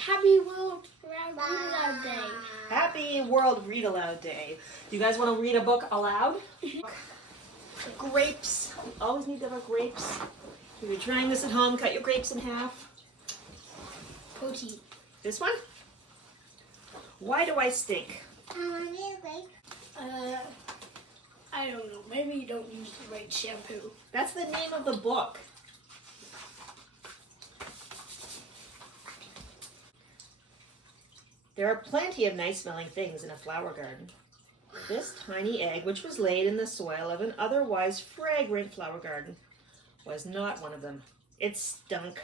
Happy World Read-Aloud Day. Happy World Read-Aloud Day. Do you guys want to read a book aloud? Grapes. You always need to have grapes. If you're trying this at home, cut your grapes in half. Protein. This one? Why do I stink? I don't know. Maybe you don't use the right shampoo. That's the name of the book. There are plenty of nice smelling things in a flower garden. This tiny egg, which was laid in the soil of an otherwise fragrant flower garden, was not one of them. It stunk.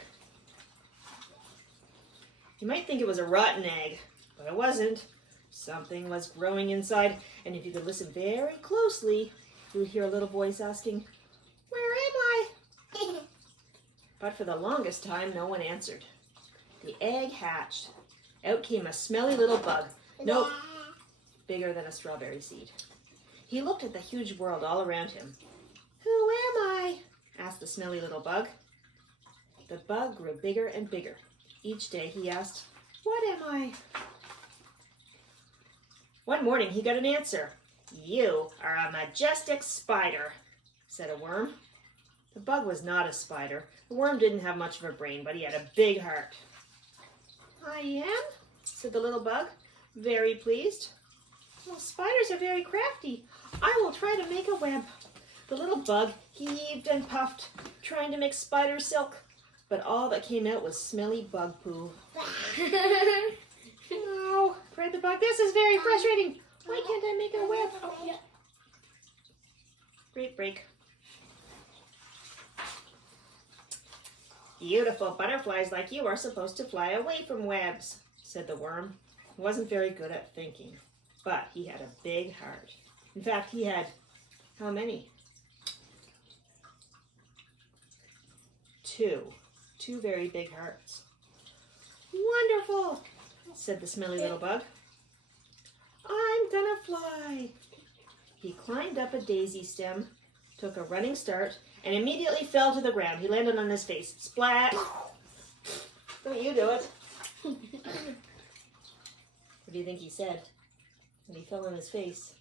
You might think it was a rotten egg, but it wasn't. Something was growing inside, and if you could listen very closely, you would hear a little voice asking, "Where am I?" But for the longest time, no one answered. The egg hatched. Out came a smelly little bug. Nope, bigger than a strawberry seed. He looked at the huge world all around him. "Who am I?" asked the smelly little bug. The bug grew bigger and bigger. Each day he asked, "What am I?" One morning he got an answer. "You are a majestic spider," said a worm. The bug was not a spider. The worm didn't have much of a brain, but he had a big heart. "I am," said the little bug, very pleased. "Well, spiders are very crafty. I will try to make a web." The little bug heaved and puffed, trying to make spider silk, but all that came out was smelly bug poo. "No," cried the bug, "this is very frustrating. Why can't I make a web?" Oh, yeah. Great break. "Beautiful butterflies like you are supposed to fly away from webs," said the worm. He wasn't very good at thinking, but he had a big heart. In fact, he had how many? Two very big hearts. "Wonderful," said the smelly little bug. "I'm gonna fly." He climbed up a daisy stem, took a running start, and immediately fell to the ground. He landed on his face. Splat! Don't you do it. What do you think he said when he fell on his face?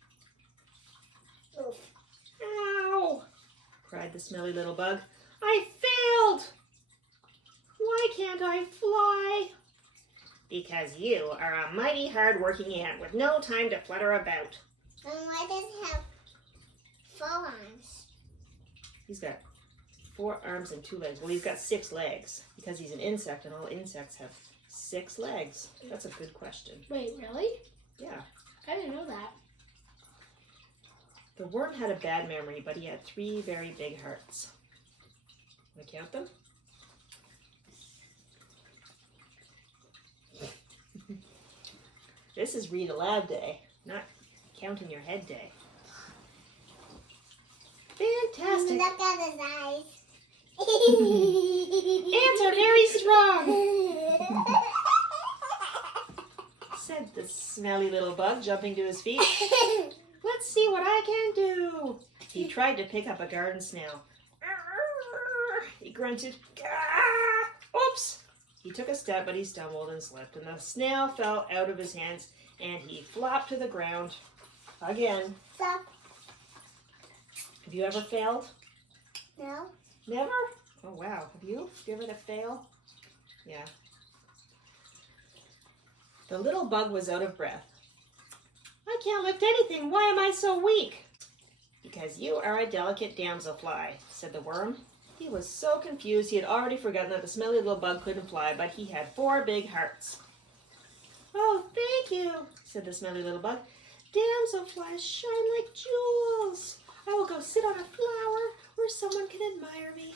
"Ow!" cried the smelly little bug. "I failed! Why can't I fly?" "Because you are a mighty hard-working ant with no time to flutter about." And why does it have 4 arms? He's got 4 arms and 2 legs. Well, he's got 6 legs because he's an insect, and all insects have 6 legs. That's a good question. Wait, really? Yeah. I didn't know that. The worm had a bad memory, but he had 3 very big hearts. Want to count them? This is Read Aloud Day, not counting your head day. Fantastic. Look at his eyes. Ants are very strong, said the smelly little bug, jumping to his feet. "Let's see what I can do." He tried to pick up a garden snail. He grunted. Oops! He took a step, but he stumbled and slipped, and the snail fell out of his hands, and he flopped to the ground again. Stop. Have you ever failed? No. Never? Oh, wow. Have you? Have you ever had a fail? Yeah. The little bug was out of breath. "I can't lift anything. Why am I so weak?" "Because you are a delicate damselfly," said the worm. He was so confused he had already forgotten that the smelly little bug couldn't fly, but he had 4 big hearts. "Oh, thank you," said the smelly little bug. "Damselflies shine like jewels. I will go sit on a flower where someone can admire me."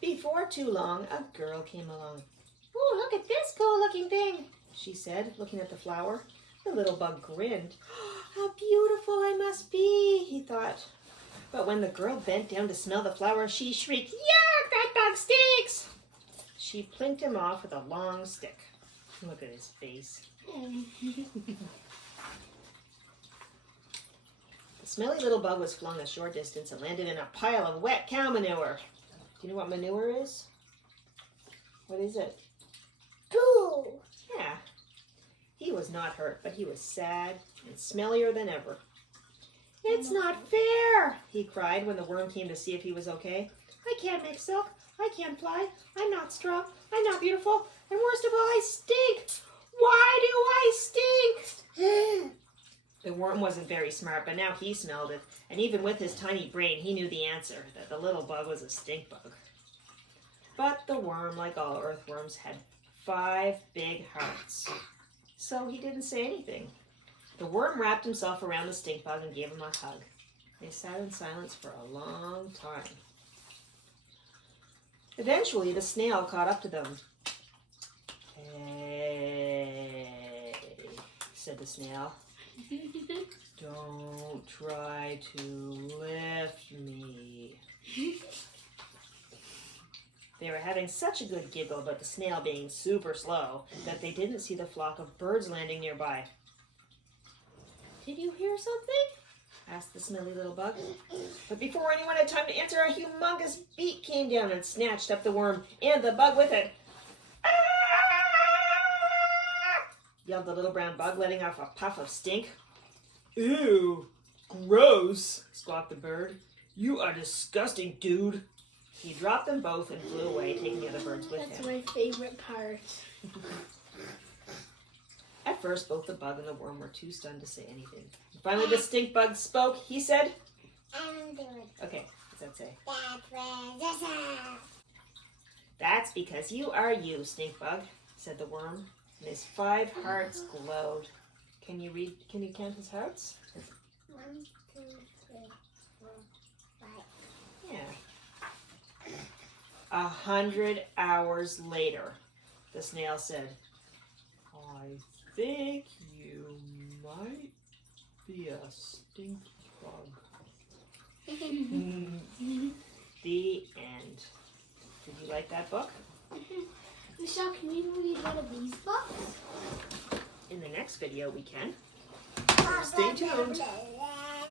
Before too long, a girl came along. "Oh, look at this cool-looking thing," she said, looking at the flower. The little bug grinned. "How beautiful I must be," he thought. But when the girl bent down to smell the flower, she shrieked, "Yuck, that bug stinks!" She plinked him off with a long stick. Look at his face. The smelly little bug was flung a short distance and landed in a pile of wet cow manure. Do you know what manure is? What is it? was not hurt, but he was sad and smellier than ever. "It's not fair," he cried when the worm came to see if he was okay. "I can't make silk. I can't fly. I'm not strong. I'm not beautiful. And worst of all, I stink. Why do I stink?" The worm wasn't very smart, but now he smelled it. And even with his tiny brain, he knew the answer, that the little bug was a stink bug. But the worm, like all earthworms, had 5 big hearts. So he didn't say anything. The worm wrapped himself around the stink bug and gave him a hug. They sat in silence for a long time. Eventually, the snail caught up to them. "Hey," said the snail. "Don't try to lift me." They were having such a good giggle about the snail being super slow that they didn't see the flock of birds landing nearby. "Did you hear something?" asked the smelly little bug. But before anyone had time to answer, a humongous beak came down and snatched up the worm and the bug with it. "Ah!" yelled the little brown bug, letting off a puff of stink. "Ew, gross," squawked the bird. "You are disgusting, dude." He dropped them both and flew away, taking the other birds with That's him. my favorite part. At first, both the bug and the worm were too stunned to say anything. Finally, the stink bug spoke. He said, okay, what's that say? "That's because you are you, stink bug," said the worm, and his 5 hearts glowed. Can you count his hearts? 1, 2, 3, 4, 5. Yeah. 100 hours later, the snail said, "I think you might be a stink bug." The end. Did you like that book? Michelle, can you read one of these books? In the next video, we can. Stay tuned.